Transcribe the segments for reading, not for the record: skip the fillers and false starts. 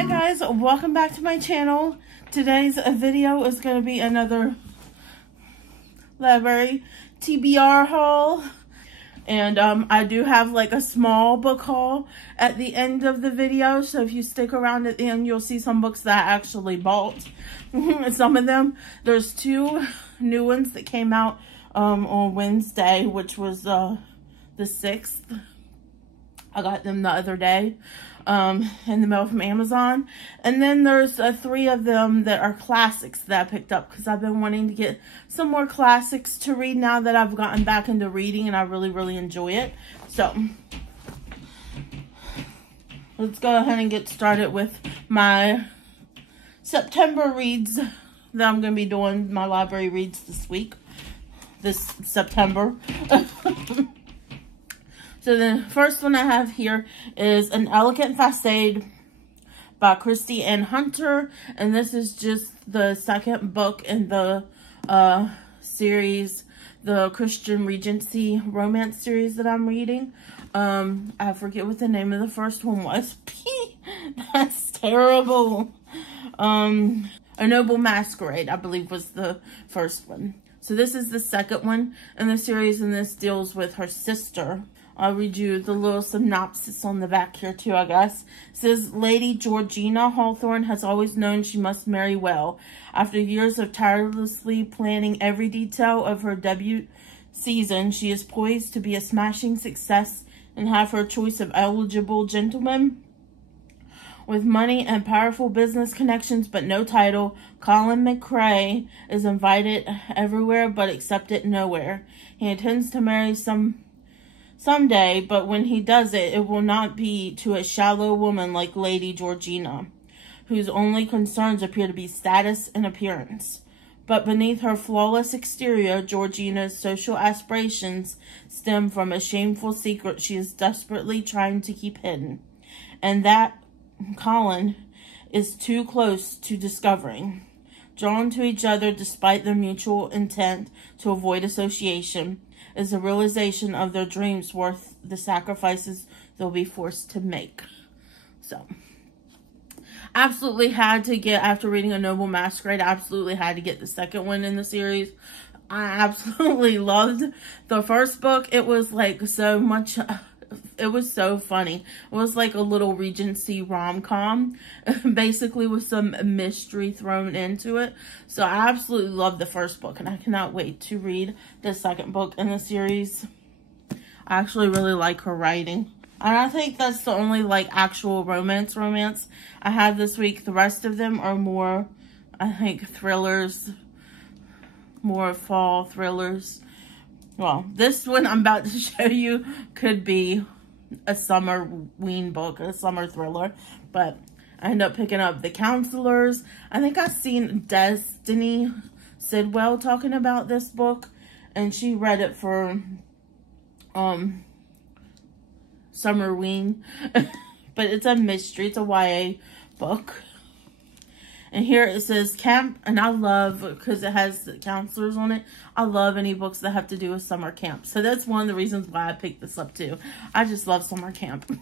Hi guys, welcome back to my channel. Today's video is going to be another library TBR haul. And I do have like a small book haul at the end of the video. So if you stick around at the end, you'll see some books that I actually bought. Some of them. There's two new ones that came out on Wednesday, which was the 6th. I got them the other day in the mail from Amazon. And then there's 3 of them that are classics that I picked up because I've been wanting to get some more classics to read now that I've gotten back into reading and I really enjoy it. So let's go ahead and get started with my September reads that I'm going to be doing, my library reads this September. So the first one I have here is An Elegant Facade by Christie Ann Hunter. And this is just the second book in the series, the Christian Regency romance series that I'm reading. I forget what the name of the first one was. That's terrible. A Noble Masquerade, I believe, was the first one. So this is the second one in the series, and this deals with her sister. I'll read you the little synopsis on the back here too, I guess. It says, Lady Georgina Hawthorne has always known she must marry well. After years of tirelessly planning every detail of her debut season, she is poised to be a smashing success and have her choice of eligible gentlemen. With money and powerful business connections but no title, Colin McRae is invited everywhere but accepted nowhere. He intends to marry someday, but when he does it, it will not be to a shallow woman like Lady Georgina, whose only concerns appear to be status and appearance. But beneath her flawless exterior, Georgina's social aspirations stem from a shameful secret she is desperately trying to keep hidden, and that Colin is too close to discovering. Drawn to each other despite their mutual intent to avoid association, is the realization of their dreams worth the sacrifices they'll be forced to make. So, absolutely had to get, after reading A Noble Masquerade, I absolutely had to get the second one in the series. I absolutely loved the first book. It was like so much, it was so funny. It was like a little Regency rom-com, basically with some mystery thrown into it. So I absolutely loved the first book, and I cannot wait to read the second book in the series. I actually really like her writing. And I think that's the only like actual romance I have this week. The rest of them are more, I think, thrillers, more fall thrillers. Well, this one I'm about to show you could be a summer ween book, a summer thriller, but I ended up picking up The Counselors. I think I've seen Destiny Sidwell talking about this book, and she read it for summer ween, but it's a mystery, it's a YA book. And here it says camp, and I love, because it has the counselors on it, I love any books that have to do with summer camp. So that's one of the reasons why I picked this up too. I just love summer camp.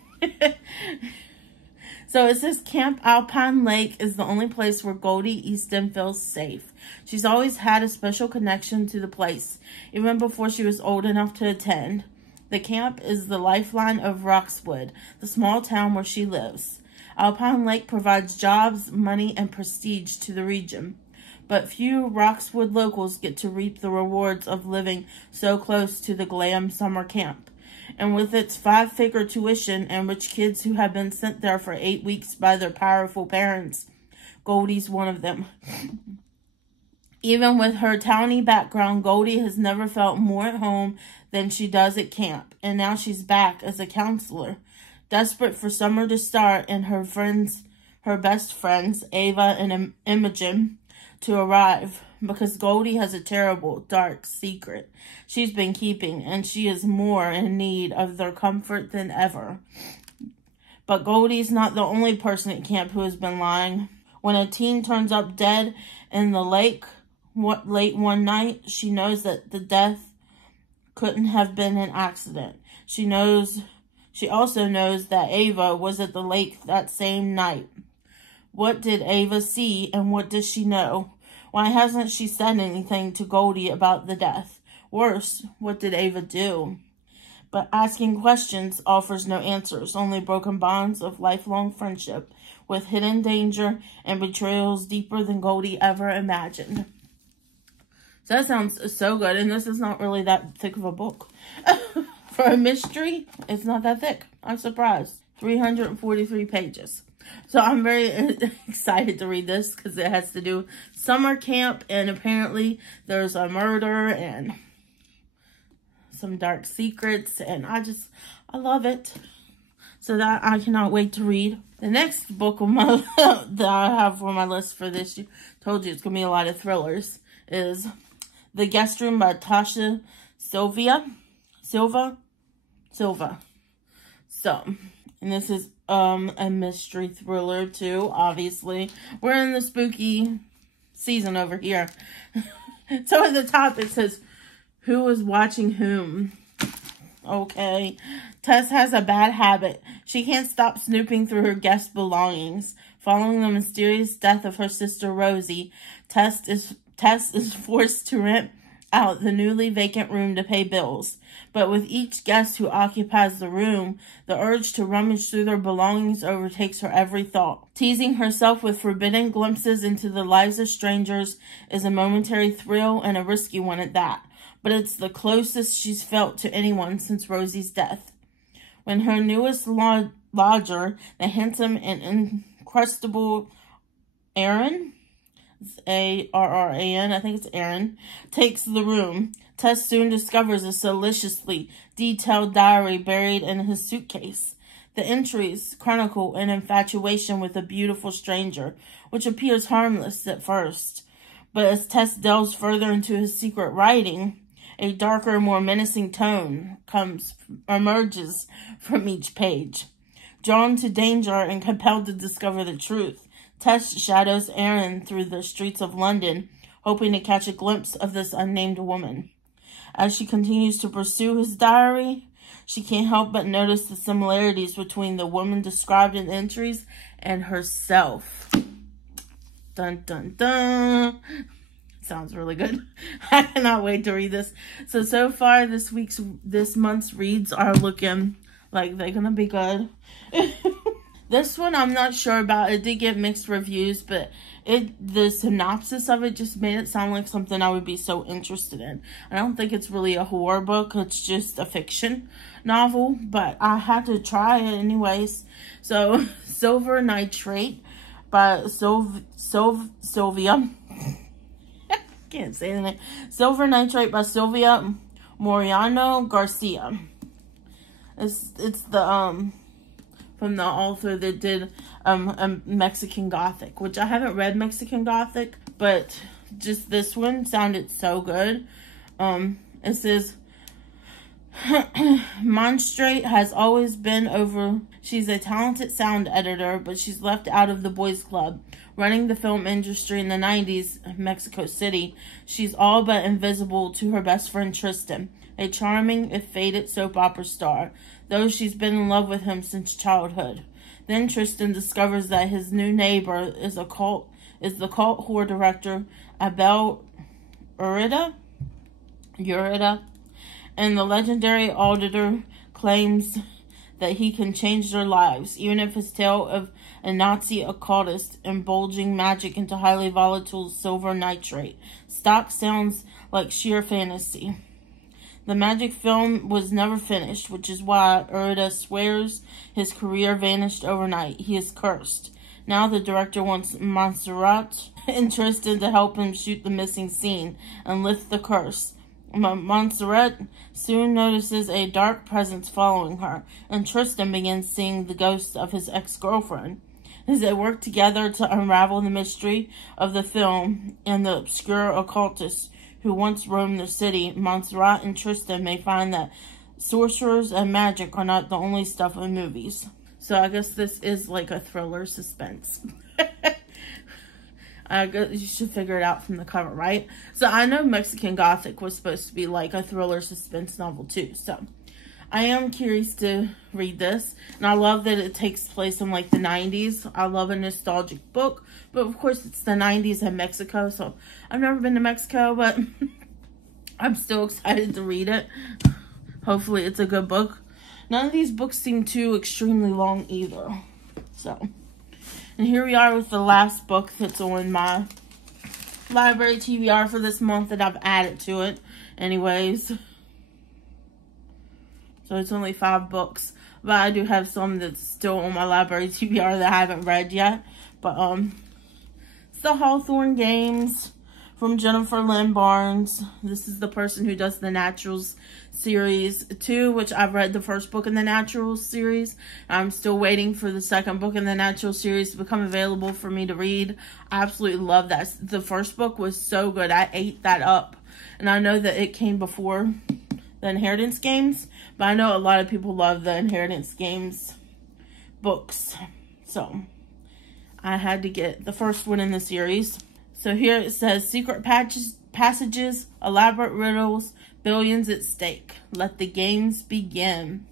So it says Camp Alpine Lake is the only place where Goldie Easton feels safe. She's always had a special connection to the place, even before she was old enough to attend. The camp is the lifeline of Roxwood, the small town where she lives. Alpine Lake provides jobs, money, and prestige to the region, but few Roxwood locals get to reap the rewards of living so close to the glam summer camp. And with its 5-figure tuition and rich kids who have been sent there for 8 weeks by their powerful parents, Goldie's one of them. Even with her towny background, Goldie has never felt more at home than she does at camp, and now she's back as a counselor, desperate for summer to start and her best friends, Ava and Imogen, to arrive, because Goldie has a terrible, dark secret she's been keeping, and she is more in need of their comfort than ever. But Goldie's not the only person at camp who has been lying. When a teen turns up dead in the lake late one night, she knows that the death couldn't have been an accident. She also knows that Ava was at the lake that same night. What did Ava see, and what does she know? Why hasn't she said anything to Goldie about the death? Worse, what did Ava do? But asking questions offers no answers, only broken bonds of lifelong friendship, with hidden danger and betrayals deeper than Goldie ever imagined. So that sounds so good, and this is not really that thick of a book. For a mystery, it's not that thick. I'm surprised. 343 pages. So I'm very excited to read this because it has to do with summer camp, and apparently there's a murder and some dark secrets, and I love it. So that I cannot wait to read. The next book on my that I have on my list for this year, told you it's gonna be a lot of thrillers, is The Guest Room by Tasha Silva. So, and this is a mystery thriller too, obviously. We're in the spooky season over here. So at the top it says, who was watching whom? Okay. Tess has a bad habit. She can't stop snooping through her guests' belongings. Following the mysterious death of her sister Rosie, Tess is forced to rent out the newly vacant room to pay bills. But with each guest who occupies the room, the urge to rummage through their belongings overtakes her every thought. Teasing herself with forbidden glimpses into the lives of strangers is a momentary thrill, and a risky one at that. But it's the closest she's felt to anyone since Rosie's death. When her newest lodger, the handsome and incrustable Aaron, A-R-R-A-N, I think it's Aaron, takes the room, Tess soon discovers a deliciously detailed diary buried in his suitcase. The entries chronicle an infatuation with a beautiful stranger, which appears harmless at first. But as Tess delves further into his secret writing, a darker, more menacing tone emerges from each page. Drawn to danger and compelled to discover the truth, Tess shadows Aaron through the streets of London, hoping to catch a glimpse of this unnamed woman. As she continues to pursue his diary, she can't help but notice the similarities between the woman described in the entries and herself. Dun, dun, dun. Sounds really good. I cannot wait to read this. So far this month's reads are looking like they're gonna be good. This one I'm not sure about. It did get mixed reviews, but the synopsis of it just made it sound like something I would be so interested in. I don't think it's really a horror book. It's just a fiction novel, but I had to try it anyways. So, Silver Nitrate by Sylvia. Can't say the name. Silver Nitrate by Sylvia Moriano Garcia. It's the from the author that did Mexican Gothic, which I haven't read Mexican Gothic, but just this one sounded so good. It says, Monstrate has always been over. She's a talented sound editor, but she's left out of the boys' club. Running the film industry in the 90s in Mexico City, she's all but invisible to her best friend Tristan, a charming, if faded soap opera star, though she's been in love with him since childhood. Then Tristan discovers that his new neighbor is the cult horror director Abel Ureta, and the legendary auditor claims that he can change their lives, even if his tale of a Nazi occultist indulging magic into highly volatile silver nitrate. Stock sounds like sheer fantasy. The magic film was never finished, which is why Ureta swears his career vanished overnight. He is cursed. Now the director wants Montserrat and Tristan to help him shoot the missing scene and lift the curse. Montserrat soon notices a dark presence following her, and Tristan begins seeing the ghost of his ex-girlfriend. As they work together to unravel the mystery of the film and the obscure occultist who once roamed the city, Montserrat and Tristan may find that sorcerers and magic are not the only stuff in movies. So I guess this is like a thriller suspense. I guess you should figure it out from the cover, right? So I know Mexican Gothic was supposed to be like a thriller suspense novel too. So I am curious to read this, and I love that it takes place in like the 90s. I love a nostalgic book, but of course it's the 90s in Mexico, so I've never been to Mexico, but I'm still excited to read it. Hopefully it's a good book. None of these books seem too extremely long either. So, and here we are with the last book that's on my library TBR for this month that I've added to it anyways. So it's only 5 books, but I do have some that's still on my library TBR that I haven't read yet. But it's the Hawthorne Games from Jennifer Lynn Barnes. This is the person who does the Naturals series too, which I've read the first book in the Naturals series. I'm still waiting for the second book in the Naturals series to become available for me to read. I absolutely love that. The first book was so good. I ate that up. And I know that it came before the Inheritance Games, but I know a lot of people love the Inheritance Games books. So I had to get the first one in the series. So here it says, secret passages, elaborate riddles, billions at stake. Let the games begin.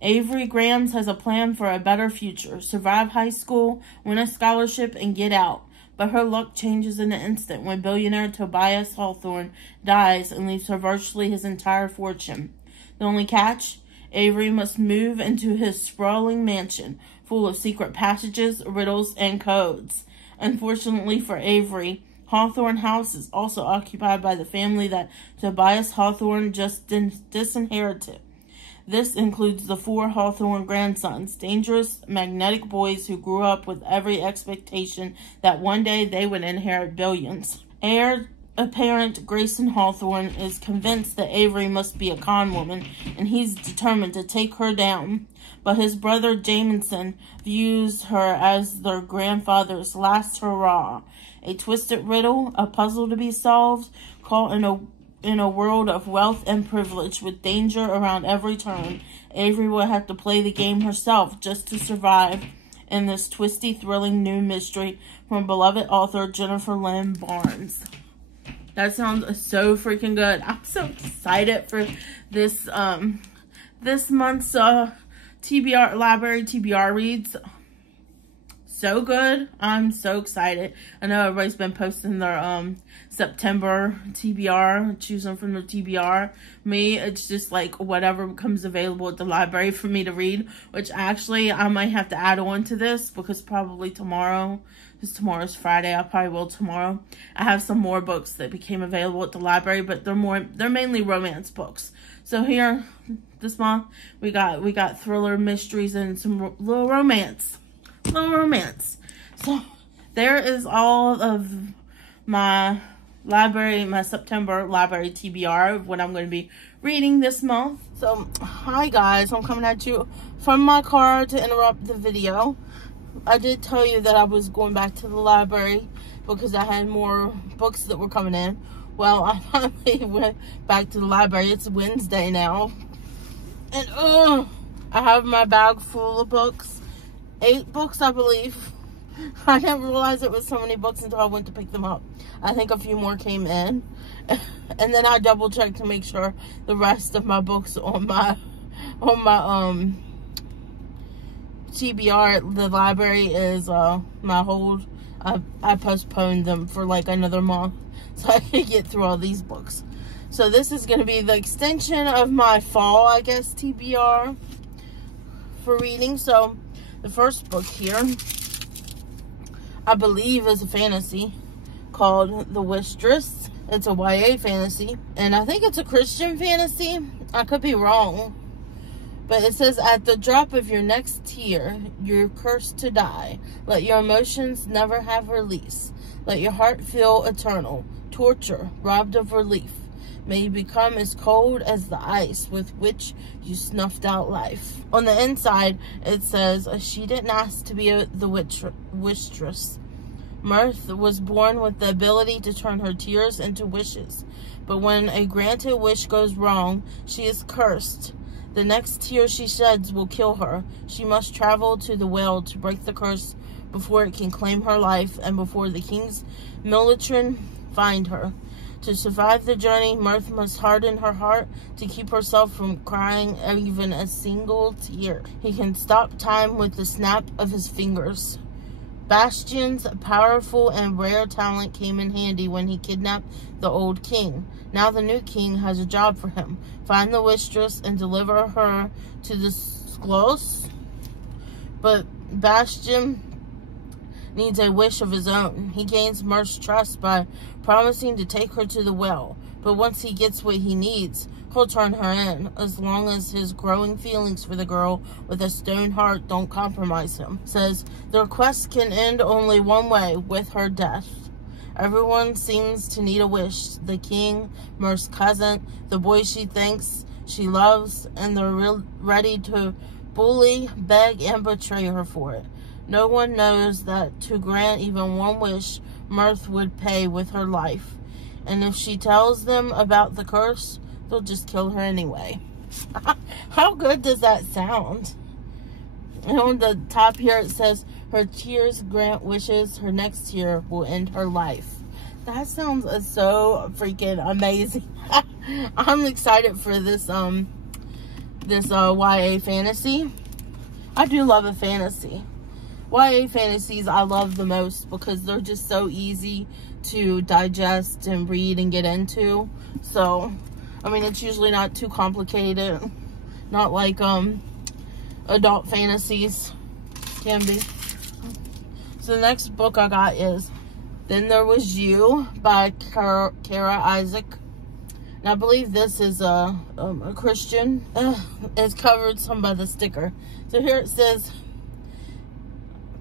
Avery Grams has a plan for a better future. Survive high school, win a scholarship, and get out. But her luck changes in an instant when billionaire Tobias Hawthorne dies and leaves her virtually his entire fortune. The only catch? Avery must move into his sprawling mansion, full of secret passages, riddles, and codes. Unfortunately for Avery, Hawthorne House is also occupied by the family that Tobias Hawthorne just disinherited. This includes the 4 Hawthorne grandsons, dangerous, magnetic boys who grew up with every expectation that one day they would inherit billions. Heir apparent Grayson Hawthorne is convinced that Avery must be a con woman, and he's determined to take her down. But his brother Jamison views her as their grandfather's last hurrah. A twisted riddle, a puzzle to be solved, caught in a world of wealth and privilege with danger around every turn. Avery will have to play the game herself just to survive in this twisty, thrilling new mystery from beloved author Jennifer Lynn Barnes. That sounds so freaking good. I'm so excited for this this month's TBR library TBR reads. So good. I'm so excited. I know everybody's been posting their September TBR, choosing from the TBR. Me, it's just like whatever becomes available at the library for me to read, which actually I might have to add on to this because probably tomorrow, because tomorrow's Friday, I probably will tomorrow. I have some more books that became available at the library, but they're mainly romance books. So here this month we got thriller, mysteries, and some little romance. So there is all of my September library TBR of what I'm going to be reading this month. So hi guys, I'm coming at you from my car to interrupt the video. I did tell you that I was going back to the library because I had more books that were coming in. Well, I finally went back to the library. It's Wednesday now, and I have my bag full of books. 8 books, I believe. I didn't realize it was so many books until I went to pick them up. I think a few more came in. And then I double checked to make sure the rest of my books on my TBR at the library is my hold. I postponed them for like another month so I could get through all these books. So this is going to be the extension of my fall, I guess, TBR for reading. So the first book here, I believe, is a fantasy called The Wistress. It's a YA fantasy, and I think it's a Christian fantasy. I could be wrong. But it says, at the drop of your next tear, you're cursed to die. Let your emotions never have release. Let your heart feel eternal. Torture, robbed of relief. May you become as cold as the ice with which you snuffed out life. On the inside, it says, she didn't ask to be the wistress. Mirth was born with the ability to turn her tears into wishes. But when a granted wish goes wrong, she is cursed. The next tear she sheds will kill her. She must travel to the well to break the curse before it can claim her life and before the king's military find her. To survive the journey, Mirth must harden her heart to keep herself from crying even a single tear. He can stop time with the snap of his fingers. Bastian's powerful and rare talent came in handy when he kidnapped the old king. Now the new king has a job for him. Find the Mistress and deliver her to the Sklos. But Bastian needs a wish of his own. He gains Mirth's trust by promising to take her to the well. But once he gets what he needs, he'll turn her in, as long as his growing feelings for the girl with a stone heart don't compromise him. Says, the request can end only one way, with her death. Everyone seems to need a wish. The king, Mirth's cousin, the boy she thinks she loves, and they're ready to bully, beg, and betray her for it. No one knows that to grant even one wish, Mirth would pay with her life. And if she tells them about the curse, they'll just kill her anyway. How good does that sound? And on the top here it says, her tears grant wishes, her next tear will end her life. That sounds so freaking amazing. I'm excited for this YA fantasy. I do love a fantasy. YA fantasies I love the most because they're just so easy to digest and read and get into. So, I mean, it's usually not too complicated. Not like adult fantasies can be. So the next book I got is Then There Was You by Kara Isaac. And I believe this is a Christian. It's covered some by the sticker. So here it says,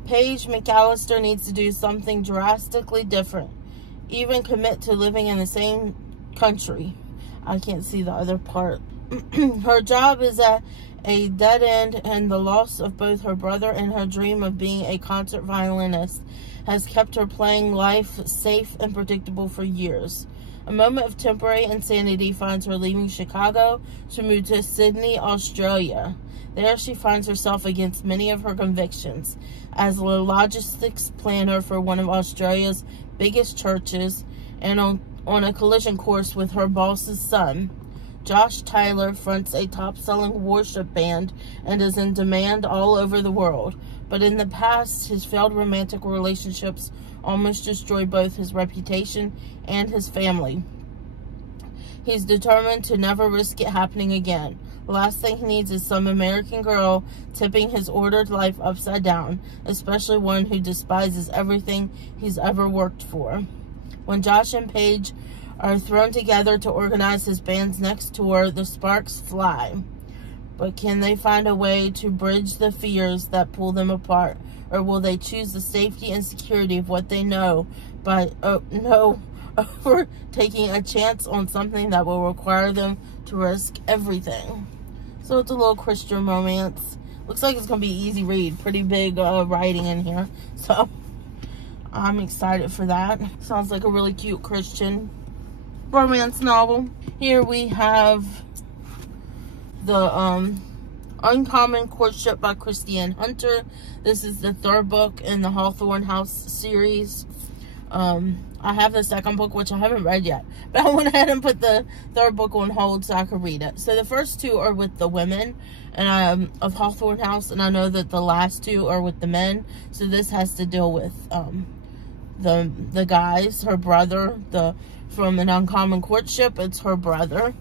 Paige McAllister needs to do something drastically different. Even commit to living in the same country. I can't see the other part. Her job is at a dead end, and the loss of both her brother and her dream of being a concert violinist has kept her playing life safe and predictable for years. A moment of temporary insanity finds her leaving Chicago to move to Sydney, Australia. There she finds herself against many of her convictions as a logistics planner for one of Australia's biggest churches, and on a collision course with her boss's son. Josh Tyler fronts a top-selling worship band and is in demand all over the world. But in the past, his failed romantic relationships almost destroyed both his reputation and his family. He's determined to never risk it happening again. The last thing he needs is some American girl tipping his ordered life upside down, especially one who despises everything he's ever worked for. When Josh and Paige are thrown together to organize his band's next tour, the sparks fly. But can they find a way to bridge the fears that pull them apart? Or will they choose the safety and security of what they know by over taking a chance on something that will require them to risk everything? So it's a little Christian romance. Looks like it's going to be an easy read. Pretty big writing in here. So I'm excited for that. Sounds like a really cute Christian romance novel. Here we have the Uncommon Courtship by Christine Hunter. This is the third book in the Hawthorne House series. I have the second book, which I haven't read yet, but I went ahead and put the third book on hold so I could read it. So the first two are with the women and of Hawthorne House, and I know that the last two are with the men. So this has to deal with the guys, her brother, from An Uncommon Courtship. It's her brother.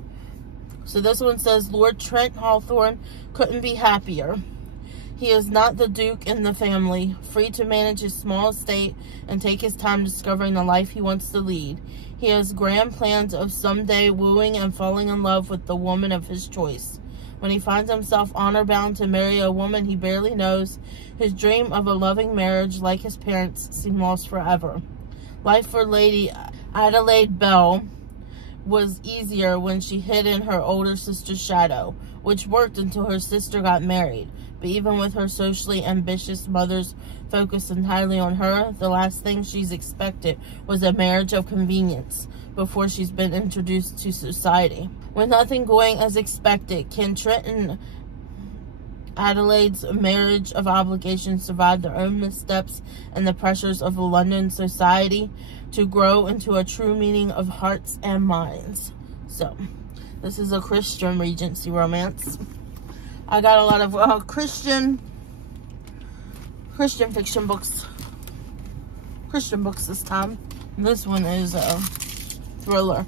So this one says, Lord Trent Hawthorne couldn't be happier. He is not the duke in the family, free to manage his small estate and take his time discovering the life he wants to lead. He has grand plans of someday wooing and falling in love with the woman of his choice. When he finds himself honor-bound to marry a woman he barely knows, his dream of a loving marriage, like his parents, seemed lost forever. Life for Lady Adelaide Bell was easier when she hid in her older sister's shadow, which worked until her sister got married. But even with her socially ambitious mother's focus entirely on her, the last thing she's expected was a marriage of convenience before she's been introduced to society. With nothing going as expected, can Trent and Adelaide's marriage of obligation survive their own missteps and the pressures of London society? to grow into a true meaning of hearts and minds. So, this is a Christian Regency romance. I got a lot of Christian fiction books. Christian books this time. This one is a thriller.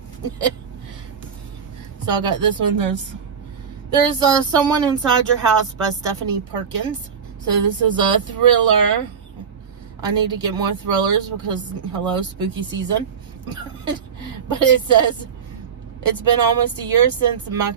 So I got this one. There's Someone Inside Your House by Stephanie Perkins. So this is a thriller. I need to get more thrillers because, hello, spooky season. But it says, it's been almost a year since Makani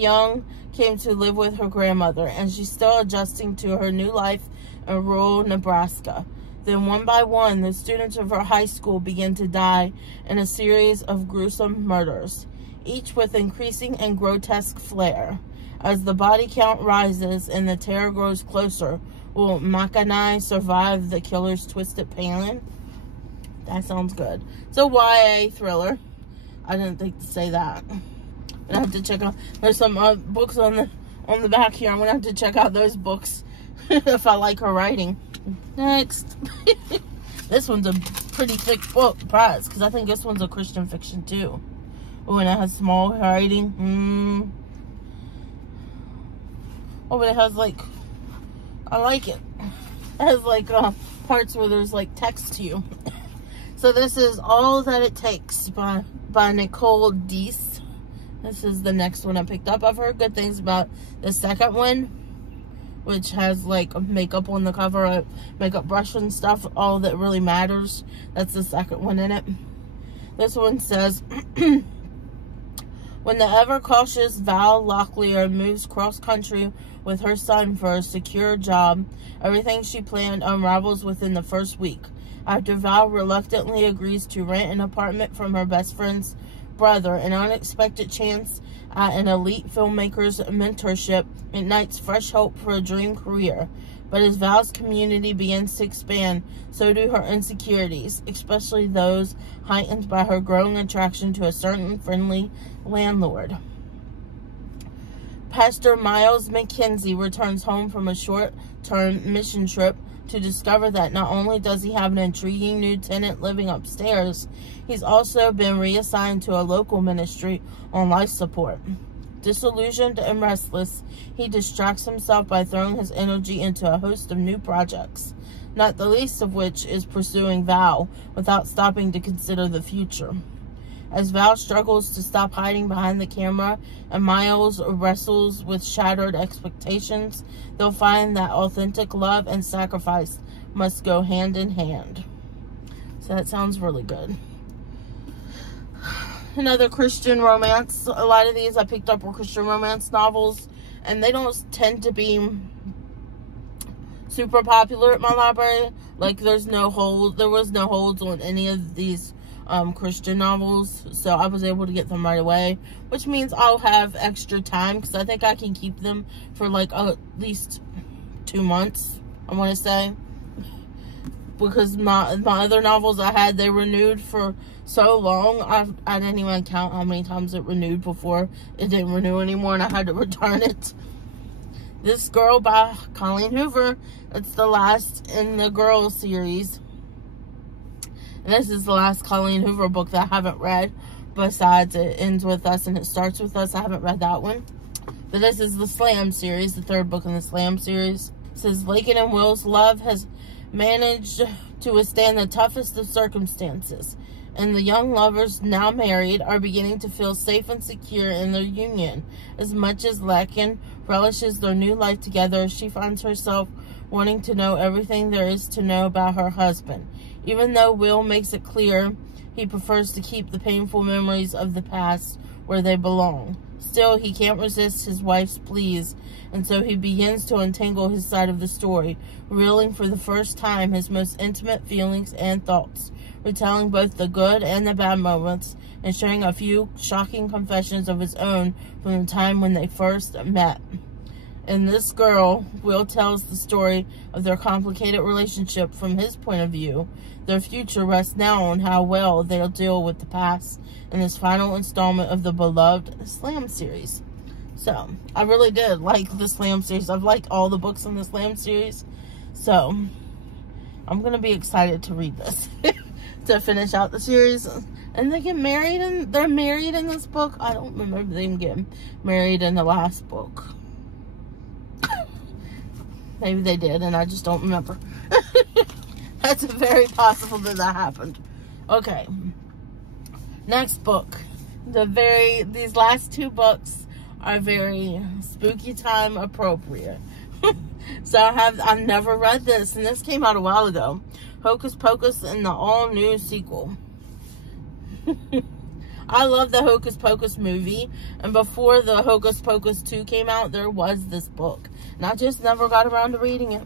Young came to live with her grandmother, and she's still adjusting to her new life in rural Nebraska. Then one by one, the students of her high school begin to die in a series of gruesome murders, each with increasing and grotesque flair. As the body count rises and the terror grows closer, will Makani survive the killer's twisted plan? That sounds good. So YA thriller. I didn't think to say that. I have to check out. There's some books on the back here. I'm gonna have to check out those books if I like her writing. Next, this one's a pretty thick book prize because I think this one's a Christian fiction too. Oh, and it has small writing. Oh, but it has like, I like it. It has like parts where there's like text to you. So this is All That It Takes by Nicole Deese. This is the next one I picked up. I've heard good things about the second one, which has like makeup on the cover, makeup brush and stuff, all that really matters. That's the second one in it. This one says, when the ever-cautious Val Locklear moves cross-country with her son for a secure job, everything she planned unravels within the first week. After Val reluctantly agrees to rent an apartment from her best friend's brother, an unexpected chance at an elite filmmaker's mentorship ignites fresh hope for a dream career. But as Val's community begins to expand, so do her insecurities, especially those heightened by her growing attraction to a certain friendly landlord. Pastor Miles McKenzie returns home from a short-term mission trip to discover that not only does he have an intriguing new tenant living upstairs, he's also been reassigned to a local ministry on life support. Disillusioned and restless, he distracts himself by throwing his energy into a host of new projects, not the least of which is pursuing Val without stopping to consider the future. As Val struggles to stop hiding behind the camera and Miles wrestles with shattered expectations, they'll find that authentic love and sacrifice must go hand in hand. So that sounds really good. Another Christian romance. A lot of these I picked up were Christian romance novels, and they don't tend to be super popular at my library. Like there was no holds on any of these Christian novels, so I was able to get them right away, which means I'll have extra time because I think I can keep them for like at least 2 months, I want to say, because my other novels I had, they renewed for so long, I didn't even count how many times it renewed before it didn't renew anymore and I had to return it. This Girl by Colleen Hoover, it's the last in the Girl series. And this is the last Colleen Hoover book that I haven't read. Besides, It Ends With Us and It Starts With Us. I haven't read that one. But this is the Slam series, the third book in the Slam series. It says, Laken and Will's love has managed to withstand the toughest of circumstances. And the young lovers, now married, are beginning to feel safe and secure in their union. As much as Laken relishes their new life together, she finds herself wanting to know everything there is to know about her husband. Even though Will makes it clear he prefers to keep the painful memories of the past where they belong. Still, he can't resist his wife's pleas, and so he begins to untangle his side of the story, revealing for the first time his most intimate feelings and thoughts, retelling both the good and the bad moments, and sharing a few shocking confessions of his own from the time when they first met. In This Girl, Will tells the story of their complicated relationship from his point of view. Their future rests now on how well they'll deal with the past in this final installment of the beloved Slam series. So, I really did like the Slam series. I've liked all the books in the Slam series. So, I'm going to be excited to read this. To finish out the series. And they get married, and they're married in this book. I don't remember them getting married in the last book. Maybe they did, and I just don't remember. That's very possible that happened. Okay. Next book. These last two books are very spooky time appropriate. So I've never read this, and this came out a while ago. Hocus Pocus and the all-new sequel. I love the Hocus Pocus movie, and before the Hocus Pocus 2 came out, there was this book, and I just never got around to reading it.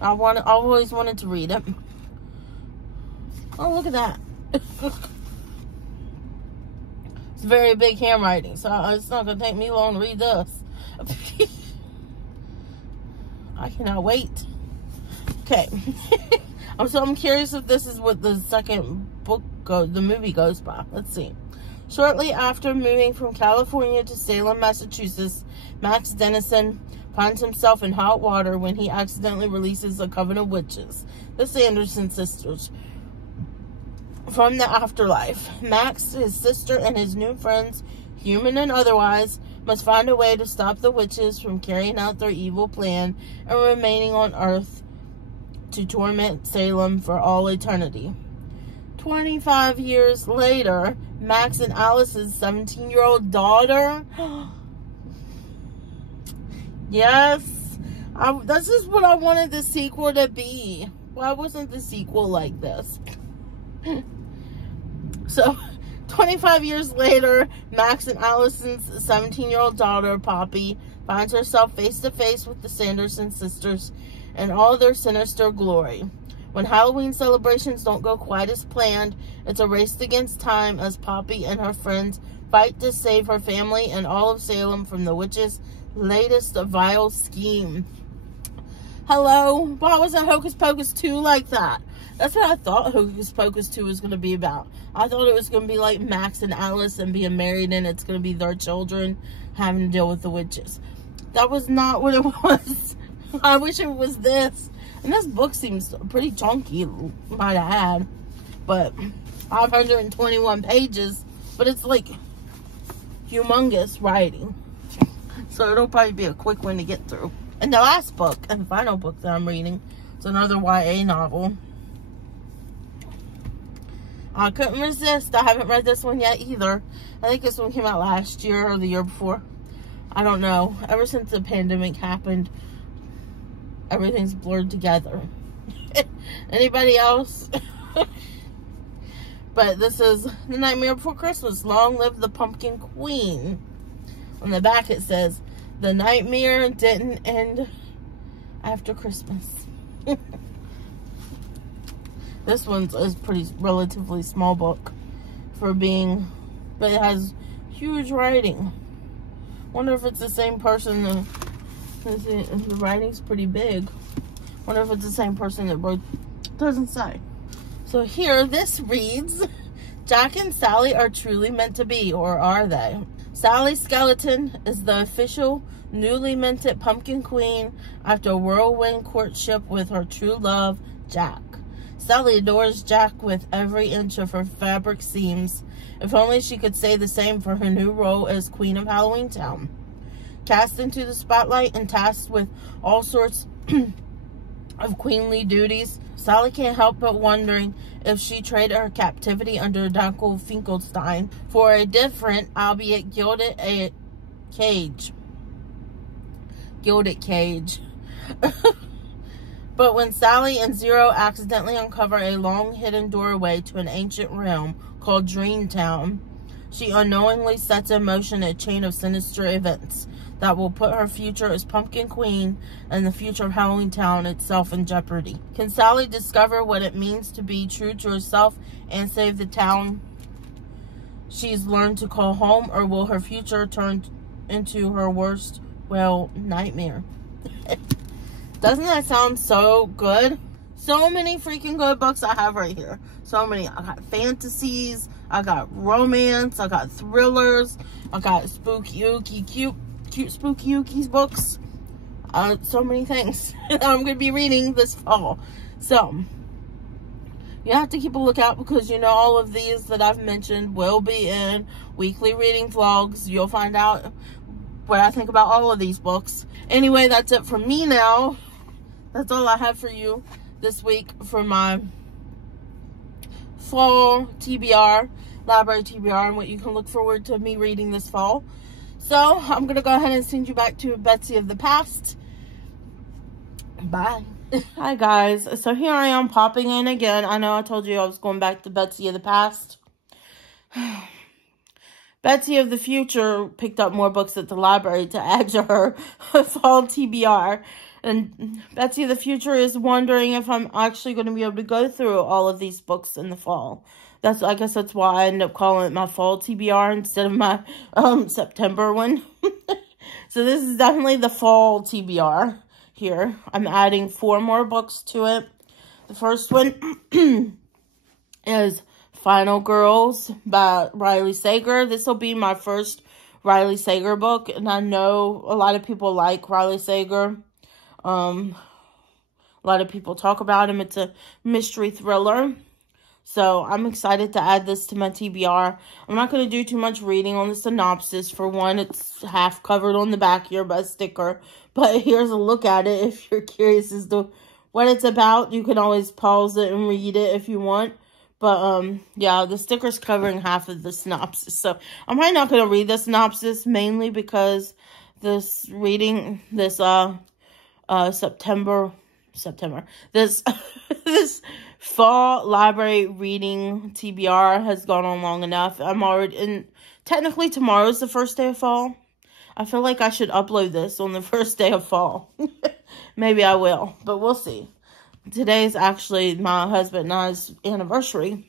I always wanted to read it. Oh, look at that. It's very big handwriting, so it's not going to take me long to read this. I cannot wait. Okay. I'm curious if this is what the second book the movie goes by. Let's see. Shortly after moving from California to Salem, Massachusetts, Max Dennison finds himself in hot water when he accidentally releases a coven of witches, the Sanderson sisters, from the afterlife. Max, his sister, and his new friends, human and otherwise, must find a way to stop the witches from carrying out their evil plan and remaining on Earth to torment Salem for all eternity. 25 years later, Max and Alice's 17-year-old daughter. Yes, this is what I wanted the sequel to be. Why wasn't the sequel like this? So, 25 years later, Max and Allison's 17-year-old daughter, Poppy, finds herself face to face with the Sanderson sisters in all their sinister glory. When Halloween celebrations don't go quite as planned, it's a race against time as Poppy and her friends fight to save her family and all of Salem from the witches' latest vile scheme. Hello? Why wasn't Hocus Pocus 2 like that? That's what I thought Hocus Pocus 2 was going to be about. I thought it was going to be like Max and Alice and being married, and it's going to be their children having to deal with the witches. That was not what it was. I wish it was this. And this book seems pretty chunky, might I add. But 521 pages. But it's like humongous writing. So it'll probably be a quick one to get through. And the last book, and the final book that I'm reading, is another YA novel. I couldn't resist. I haven't read this one yet either. I think this one came out last year or the year before. I don't know. Ever since the pandemic happened, everything's blurred together. Anybody else? But this is The Nightmare Before Christmas. Long live the Pumpkin Queen. On the back it says, the nightmare didn't end after Christmas. This one's a pretty relatively small book for being, but it has huge writing. Wonder if it's the same person. The writing's pretty big. Wonder if it's the same person that wrote. Doesn't say. So here, this reads, Jack and Sally are truly meant to be, or are they? Sally Skeleton is the official newly minted Pumpkin Queen after a whirlwind courtship with her true love, Jack. Sally adores Jack with every inch of her fabric seams. If only she could say the same for her new role as Queen of Halloween Town. Cast into the spotlight and tasked with all sorts of queenly duties, Sally can't help but wondering if she traded her captivity under Dunkel Finkelstein for a different, albeit gilded cage. Gilded cage. But when Sally and Zero accidentally uncover a long hidden doorway to an ancient realm called Dreamtown, she unknowingly sets in motion a chain of sinister events that will put her future as Pumpkin Queen and the future of Halloween Town itself in jeopardy. Can Sally discover what it means to be true to herself and save the town she's learned to call home, or will her future turn into her worst, well, nightmare? Doesn't that sound so good? So many freaking good books I have right here. So many. I got fantasies, I got romance, I got thrillers, I got spooky, cute spooky books. So many things I'm going to be reading this fall. So, you have to keep a lookout because, you know, all of these that I've mentioned will be in weekly reading vlogs. You'll find out what I think about all of these books. Anyway, that's it for me now. That's all I have for you this week for my fall TBR, library TBR, and what you can look forward to me reading this fall. So, I'm going to go ahead and send you back to Betsy of the past. Bye. Hi guys, so here I am popping in again. I know I told you I was going back to Betsy of the past. Betsy of the future picked up more books at the library to add to her fall TBR. And Betsy of the future is wondering if I'm actually going to be able to go through all of these books in the fall. I guess that's why I ended up calling it my fall TBR instead of my September one. So this is definitely the fall TBR. Here, I'm adding 4 more books to it. The first one is Final Girls by Riley Sager. This will be my first Riley Sager book, and I know a lot of people like Riley Sager. A lot of people talk about him. It's a mystery thriller. So, I'm excited to add this to my TBR. I'm not going to do too much reading on the synopsis. For one, it's half covered on the back here by a sticker. But here's a look at it if you're curious as to what it's about. You can always pause it and read it if you want. But, yeah, the sticker's covering half of the synopsis. So, I'm probably not going to read the synopsis, mainly because this this fall library reading TBR has gone on long enough. I'm already in, technically tomorrow's the first day of fall. I feel like I should upload this on the first day of fall. Maybe I will, but we'll see. Today is actually my husband and I's anniversary.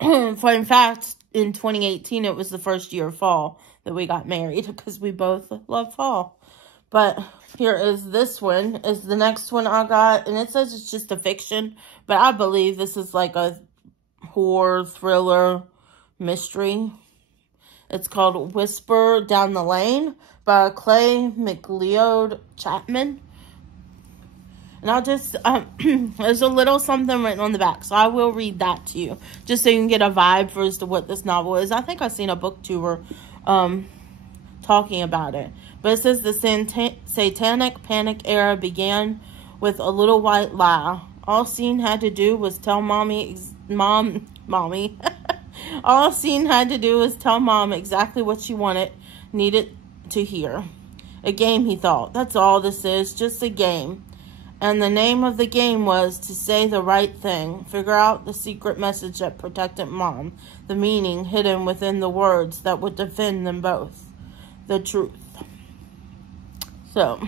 In fact, in 2018, it was the first year of fall that we got married because we both love fall. But here is this one, is the next one I got, and it says it's just a fiction, but I believe this is like a horror, thriller, mystery. It's called Whisper Down the Lane by Clay McLeod Chapman. And I'll just, there's a little something written on the back, so I will read that to you, just so you can get a vibe for as to what this novel is. I think I've seen a booktuber talking about it. But it says the satanic panic era began with a little white lie. All Scene had to do was tell mommy. All Scene had to do was tell mom exactly what she needed to hear. A game, he thought. That's all this is, just a game. And the name of the game was to say the right thing, figure out the secret message that protected mom, the meaning hidden within the words that would defend them both, the truth. So,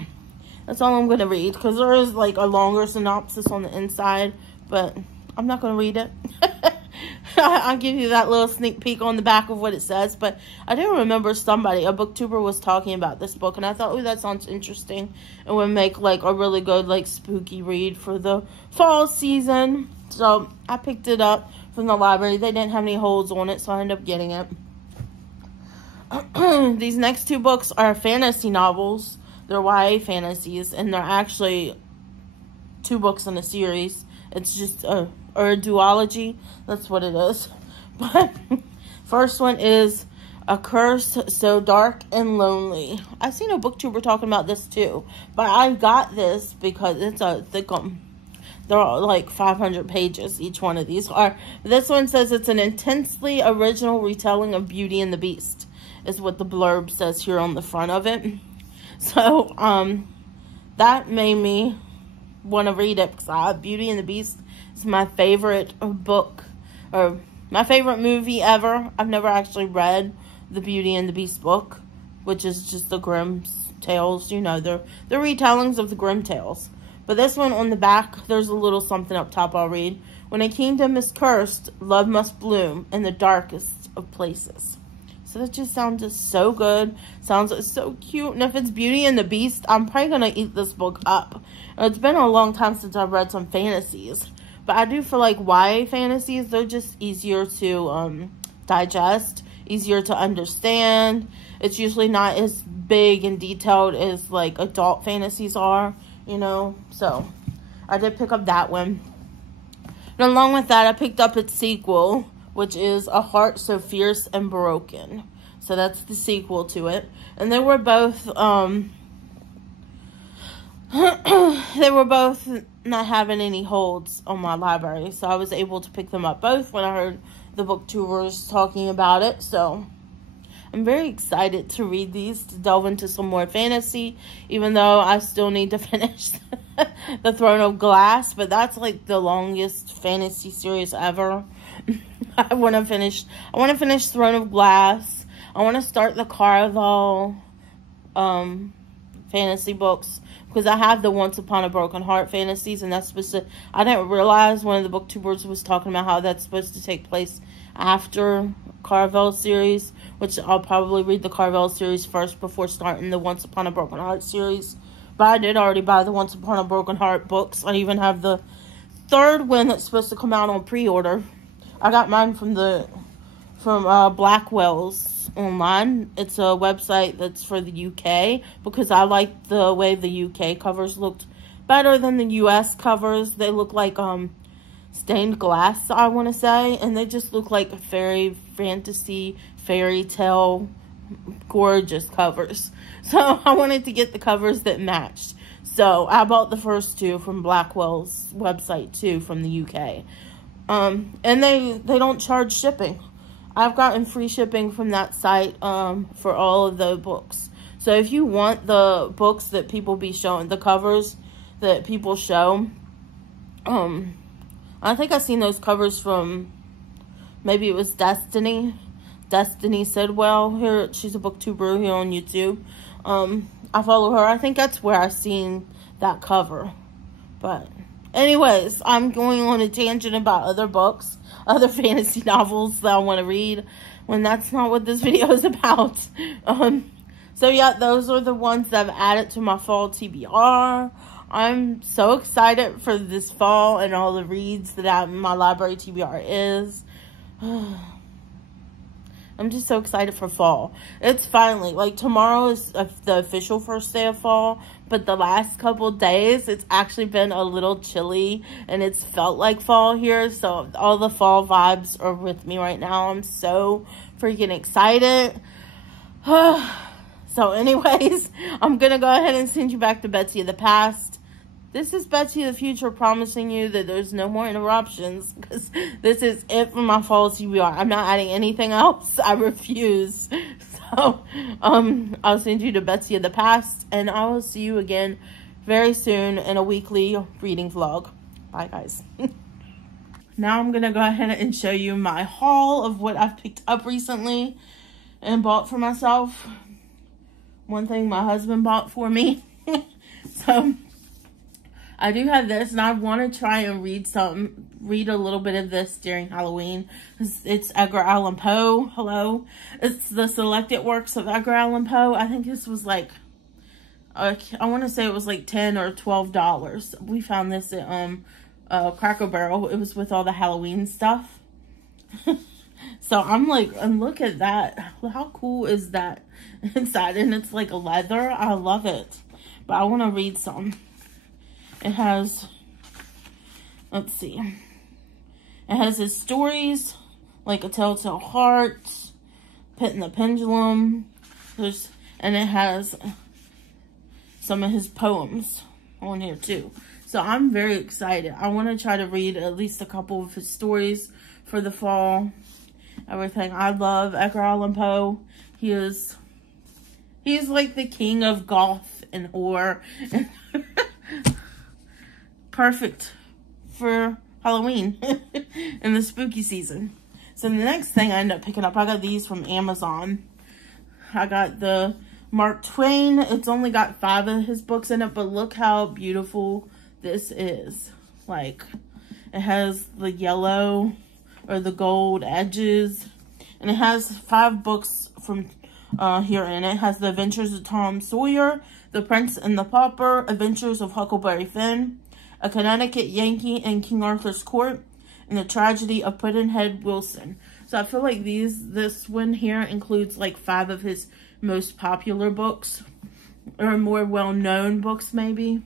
that's all I'm going to read, because there is like a longer synopsis on the inside, but I'm not going to read it. I'll give you that little sneak peek on the back of what it says, but I do remember a booktuber was talking about this book, and I thought, oh, that sounds interesting. It would make like a really good like spooky read for the fall season. So, I picked it up from the library. They didn't have any holds on it, so I ended up getting it. These next 2 books are fantasy novels. They're YA fantasies, and they're actually 2 books in a series. It's just a duology. That's what it is. But first one is A Curse So Dark and Lonely. I've seen a booktuber talking about this too, but I got this because it's a thick one. They're all like 500 pages, each one of these are. This one says it's an intensely original retelling of Beauty and the Beast, is what the blurb says here on the front of it. So, that made me want to read it, because Beauty and the Beast is my favorite book, or my favorite movie ever. I've never actually read the Beauty and the Beast book, which is just the Grimm's tales. You know, they're the retellings of the Grimm tales. But this one on the back, there's a little something up top I'll read. When a kingdom is cursed, love must bloom in the darkest of places. So that just sounds so good. Sounds so cute. And if it's Beauty and the Beast, I'm probably going to eat this book up. It's been a long time since I've read some fantasies. But I do feel like YA fantasies, they're just easier to digest, easier to understand. It's usually not as big and detailed as like adult fantasies are, you know. So I did pick up that one. And along with that, I picked up its sequel, which is A Heart So Fierce and Broken. So that's the sequel to it. And they were both, they were both not having any holds on my library. So I was able to pick them up both when I heard the booktubers talking about it. So I'm very excited to read these, to delve into some more fantasy, even though I still need to finish The Throne of Glass, but that's like the longest fantasy series ever. I want to finish Throne of Glass. I want to start the Caraval fantasy books, because I have the Once Upon a Broken Heart fantasies, and that's supposed to, I didn't realize one of the booktubers was talking about how that's supposed to take place after Caraval series, which I'll probably read the Caraval series first before starting the Once Upon a Broken Heart series. But I did already buy the Once Upon a Broken Heart books. I even have the third one that's supposed to come out on pre-order. I got mine from Blackwell's online. It's a website that's for the UK, because I like the way the UK covers looked better than the US covers. They look like stained glass, I want to say, and they just look like fairy fantasy fairy tale gorgeous covers. So I wanted to get the covers that matched. So I bought the first two from Blackwell's website too, from the UK. And they don't charge shipping. I've gotten free shipping from that site for all of the books. So if you want the books that people be showing, the covers that people show, I think I've seen those covers from, maybe it was Destiny Sidwell. Here, she's a booktuber here on YouTube. I follow her. I think that's where I seen that cover. But anyways, I'm going on a tangent about other books, other fantasy novels that I want to read, when that's not what this video is about. So yeah, those are the ones that I've added to my fall TBR. I'm so excited for this fall and all the reads that my library TBR is. I'm just so excited for fall. It's finally, like, tomorrow is the official first day of fall, but the last couple days, it's actually been a little chilly, and it's felt like fall here, so all the fall vibes are with me right now. I'm so freaking excited. So anyways, I'm gonna go ahead and send you back to Betsy of the past. This is Betsy of the future promising you that there's no more interruptions, because this is it for my fall TBR. I'm not adding anything else. I refuse. So, I'll send you to Betsy of the past, and I will see you again very soon in a weekly reading vlog. Bye, guys. Now I'm going to go ahead and show you my haul of what I've picked up recently and bought for myself. One thing my husband bought for me. So I do have this, and I want to try and read a little bit of this during Halloween. It's Edgar Allan Poe. Hello. It's the selected works of Edgar Allan Poe. I think this was like, I want to say it was like $10 or $12. We found this at Cracker Barrel. It was with all the Halloween stuff. So I'm like, and look at that. How cool is that inside? And it's like a leather. I love it. But I want to read some. It has, let's see. It has his stories, like A Telltale Heart, Pit and the Pendulum. And it has some of his poems on here too. So I'm very excited. I want to try to read at least a couple of his stories for the fall. Everything. I love Edgar Allan Poe. He's like the king of goth and horror. Perfect for Halloween and the spooky season. So the next thing I ended up picking up, I got these from Amazon. I got the Mark Twain. It's only got 5 of his books in it, but look how beautiful this is. Like, it has the yellow or the gold edges, and it has 5 books from here in it. It has The Adventures of Tom Sawyer, The Prince and the Pauper, Adventures of Huckleberry Finn, A Connecticut Yankee in King Arthur's Court, and The Tragedy of Pudd'nhead Wilson. So I feel like this one here includes like 5 of his most popular books, or more well-known books maybe.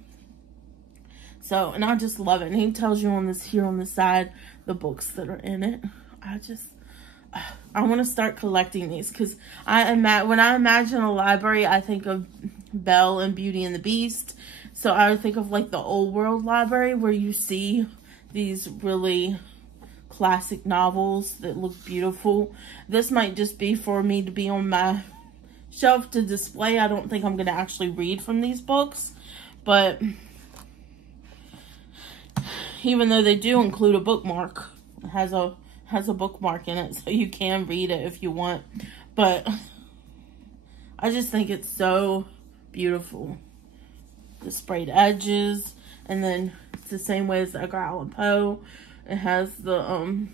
So, and I just love it. And he tells you on this here on the side the books that are in it. I want to start collecting these because when I imagine a library, I think of Belle and Beauty and the Beast. So I would think of like the old world library where you see these really classic novels that look beautiful. This might just be for me to be on my shelf to display. I don't think I'm going to actually read from these books, but even though they do include a bookmark, it has a bookmark in it, so you can read it if you want. But I just think it's so beautiful. The sprayed edges, and then it's the same way as the Edgar Allan Poe. It has the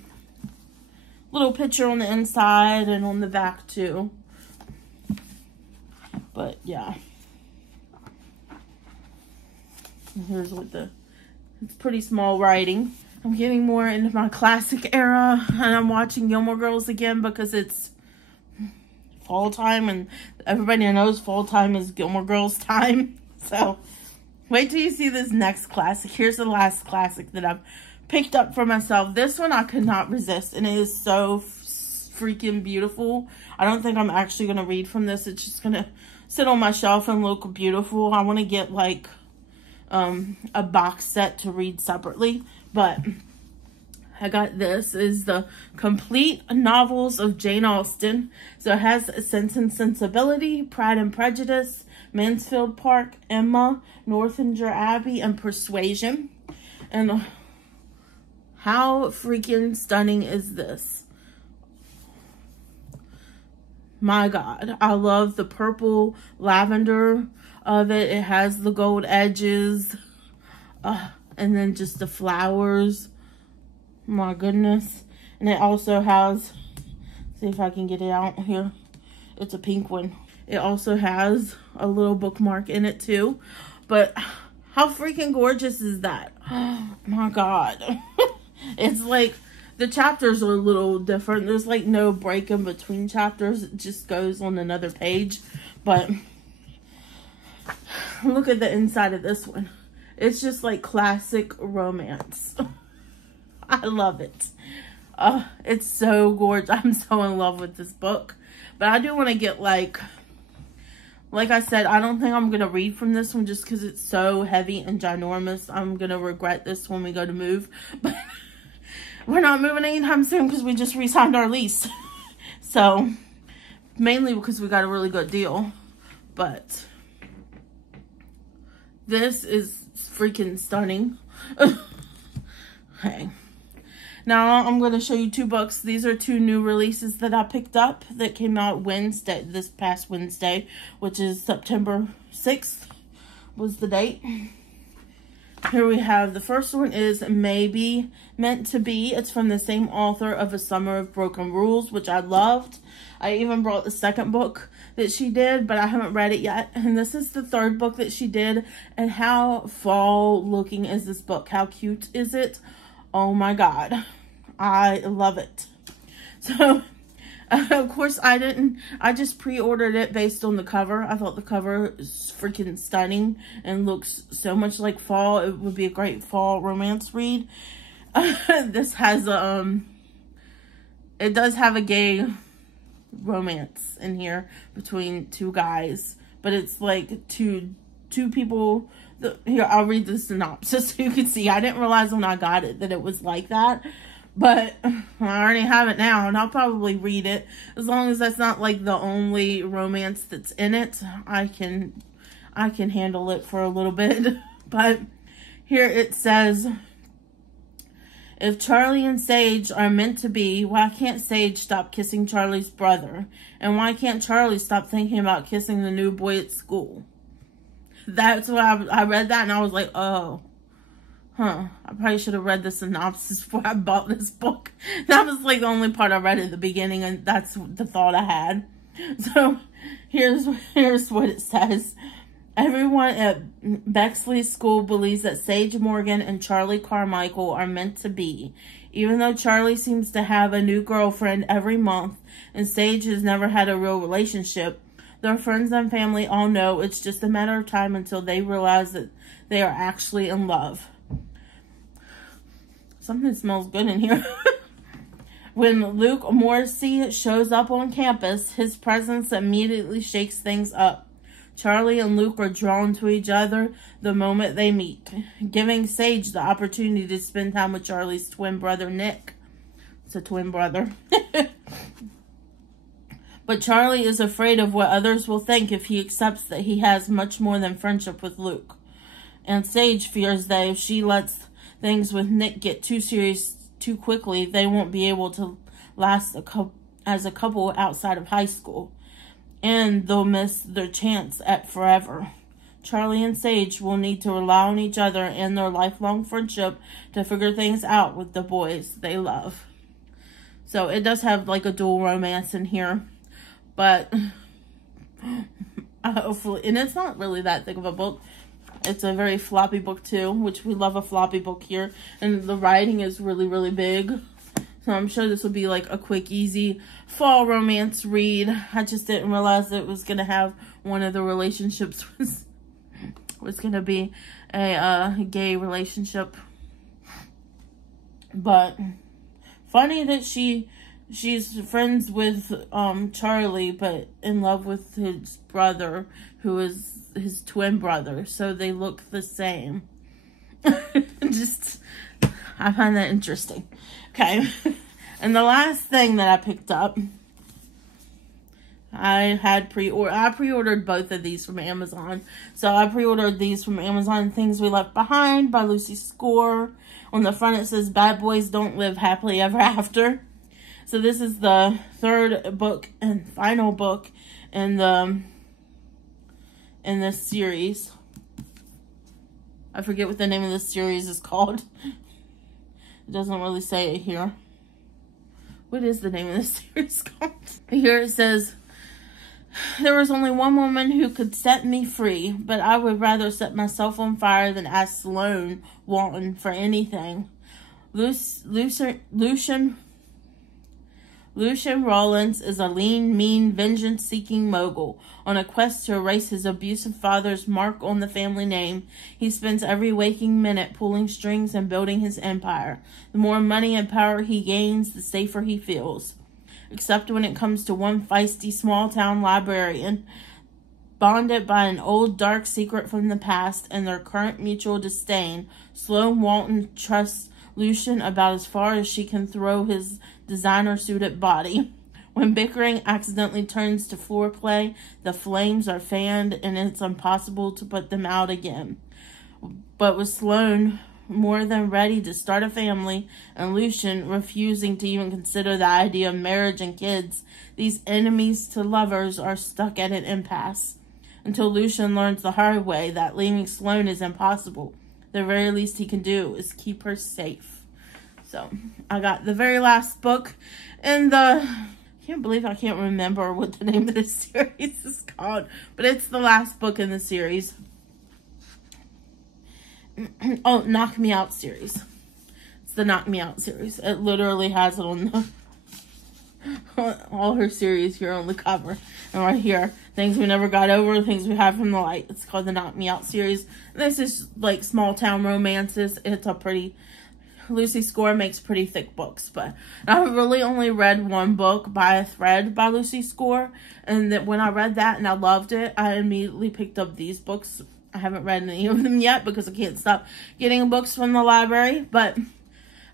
little picture on the inside and on the back too. But yeah, and here's what it's pretty small writing. I'm getting more into my classic era, and I'm watching Gilmore Girls again because it's fall time, and everybody knows fall time is Gilmore Girls time. So wait till you see this next classic. Here's the last classic that I've picked up for myself. This one I could not resist, and it is so freaking beautiful. I don't think I'm actually going to read from this. It's just going to sit on my shelf and look beautiful. I want to get like a box set to read separately, but I got this. Is the complete novels of Jane Austen. So it has Sense and Sensibility, Pride and Prejudice, Mansfield Park, Emma, Northanger Abbey, and Persuasion. And how freaking stunning is this? My God, I love the purple lavender of it. It has the gold edges, and then just the flowers. My goodness. And it also has, see if I can get it out here. It's a pink one. It also has a little bookmark in it too. But how freaking gorgeous is that? Oh my God. It's like the chapters are a little different. There's like no break in between chapters. It just goes on another page. But look at the inside of this one. It's just like classic romance. I love it. It's so gorgeous. I'm so in love with this book. But I do want to get like I said, I don't think I'm going to read from this one just because it's so heavy and ginormous. I'm going to regret this when we go to move. But we're not moving anytime soon because we just re-signed our lease. So, mainly because we got a really good deal. But this is freaking stunning. Okay. Now, I'm going to show you two books. These are two new releases that I picked up that came out this past Wednesday, which is September 6th was the date. Here we have, the first one is Maybe Meant to Be. It's from the same author of A Summer of Broken Rules, which I loved. I even brought the second book that she did, but I haven't read it yet. And this is the third book that she did. And how fall looking is this book? How cute is it? Oh my God, I love it. So, of course, I just pre-ordered it based on the cover. I thought the cover is freaking stunning and looks so much like fall. It would be a great fall romance read. This has it does have a gay romance in here between two guys, but it's like two people. Here, I'll read the synopsis so you can see. I didn't realize when I got it that it was like that. But I already have it now, and I'll probably read it. As long as that's not like the only romance that's in it, I can handle it for a little bit. But here it says, if Charlie and Sage are meant to be, why can't Sage stop kissing Charlie's brother? And why can't Charlie stop thinking about kissing the new boy at school? That's what I read that and I was like, oh, I probably should have read the synopsis before I bought this book. That was like the only part I read at the beginning, and that's the thought I had. So here's what it says. Everyone at Bexley's school believes that Sage Morgan and Charlie Carmichael are meant to be. Even though Charlie seems to have a new girlfriend every month and Sage has never had a real relationship, their friends and family all know it's just a matter of time until they realize that they are actually in love. Something smells good in here. When Luke Morrissey shows up on campus, his presence immediately shakes things up. Charlie and Luke are drawn to each other the moment they meet, giving Sage the opportunity to spend time with Charlie's twin brother, Nick. It's a twin brother. But Charlie is afraid of what others will think if he accepts that he has much more than friendship with Luke. And Sage fears that if she lets things with Nick get too serious too quickly, they won't be able to last as a couple outside of high school. And they'll miss their chance at forever. Charlie and Sage will need to rely on each other and their lifelong friendship to figure things out with the boys they love. So it does have like a dual romance in here. But hopefully, and it's not really that thick of a book. It's a very floppy book too, which we love a floppy book here. And the writing is really, really big. So I'm sure this will be like a quick, easy fall romance read. I just didn't realize it was going to have one of the relationships was going to be a gay relationship. But funny that she's friends with Charlie, but in love with his brother, who is his twin brother. So they look the same. I find that interesting. Okay. And the last thing that I picked up, I pre-ordered both of these from Amazon. So I pre-ordered these from Amazon, Things We Left Behind by Lucy Score. On the front it says, Bad Boys Don't Live Happily Ever After. So this is the third book and final book in this series. I forget what the name of this series is called. It doesn't really say it here. What is the name of this series called? Here it says, there was only one woman who could set me free, but I would rather set myself on fire than ask Sloane Walton for anything. Lucian Rollins is a lean, mean, vengeance-seeking mogul. On a quest to erase his abusive father's mark on the family name, he spends every waking minute pulling strings and building his empire. The more money and power he gains, the safer he feels. Except when it comes to one feisty small-town librarian, bonded by an old dark secret from the past and their current mutual disdain, Sloane Walton trusts Lucian about as far as she can throw his designer-suited body. When bickering accidentally turns to foreplay, the flames are fanned and it's impossible to put them out again. But with Sloane more than ready to start a family and Lucian refusing to even consider the idea of marriage and kids, these enemies to lovers are stuck at an impasse. Until Lucian learns the hard way that leaving Sloane is impossible. The very least he can do is keep her safe. So, I got the very last book in the... I can't believe I can't remember what the name of this series is called. But it's the last book in the series. Oh, Knock Me Out series. It's the Knock Me Out series. It literally has it on all her series here on the cover. And right here, Things We Never Got Over, Things We Had From the Light. It's called the Knock Me Out series. This is like small town romances. It's a pretty... Lucy Score makes pretty thick books, but I've really only read one book by a thread by Lucy Score, and that when I read that and I loved it, I immediately picked up these books. I haven't read any of them yet because I can't stop getting books from the library, but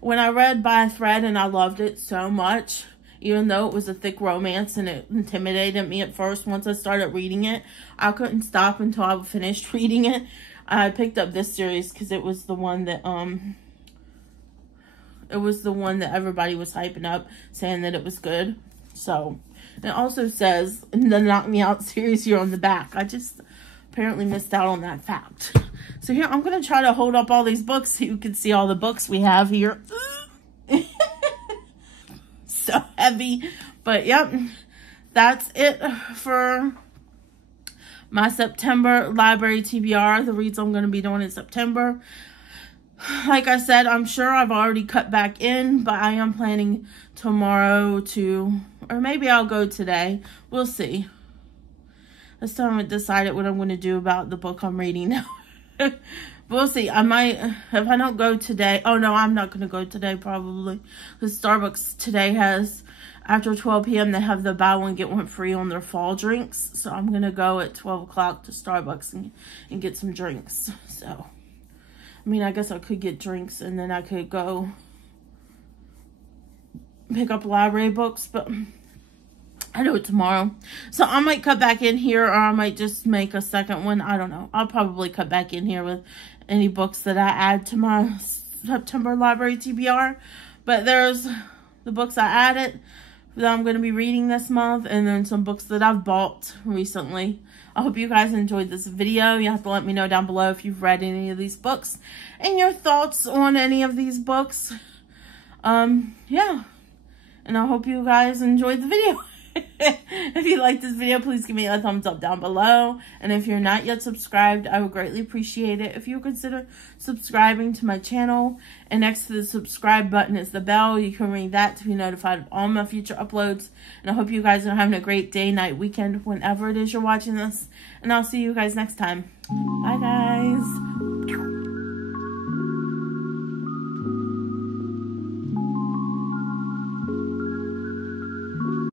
when I read by a thread and I loved it so much, even though it was a thick romance and it intimidated me at first, once I started reading it, I couldn't stop until I finished reading it. I picked up this series because it was the one that, everybody was hyping up, saying that it was good. So, it also says in the Knock Me Out series here on the back. I just apparently missed out on that fact. So here, I'm going to try to hold up all these books so you can see all the books we have here. So heavy. But, yep, that's it for my September library TBR. The reads I'm going to be doing in September. Like I said, I'm sure I've already cut back in, but I am planning tomorrow to, or maybe I'll go today. We'll see. I still haven't decided what I'm going to do about the book I'm reading now. But we'll see. I might, if I don't go today. Oh, no, I'm not going to go today probably. Because Starbucks today has, after 12 p.m., they have the buy one, get one free on their fall drinks. So I'm going to go at 12 o'clock to Starbucks and get some drinks. So, I mean, I guess I could get drinks and then I could go pick up library books. But I do it tomorrow. So I might cut back in here, or I might just make a second one. I don't know. I'll probably cut back in here with any books that I add to my September library TBR. But there's the books I added that I'm going to be reading this month, and then some books that I've bought recently. I hope you guys enjoyed this video. You have to let me know down below if you've read any of these books and your thoughts on any of these books. Yeah. And I hope you guys enjoyed the video. If you like this video, please give me a thumbs up down below. And if you're not yet subscribed, I would greatly appreciate it if you consider subscribing to my channel. And next to the subscribe button is the bell. You can ring that to be notified of all my future uploads. And I hope you guys are having a great day, night, weekend, whenever it is you're watching this. And I'll see you guys next time. Bye, guys.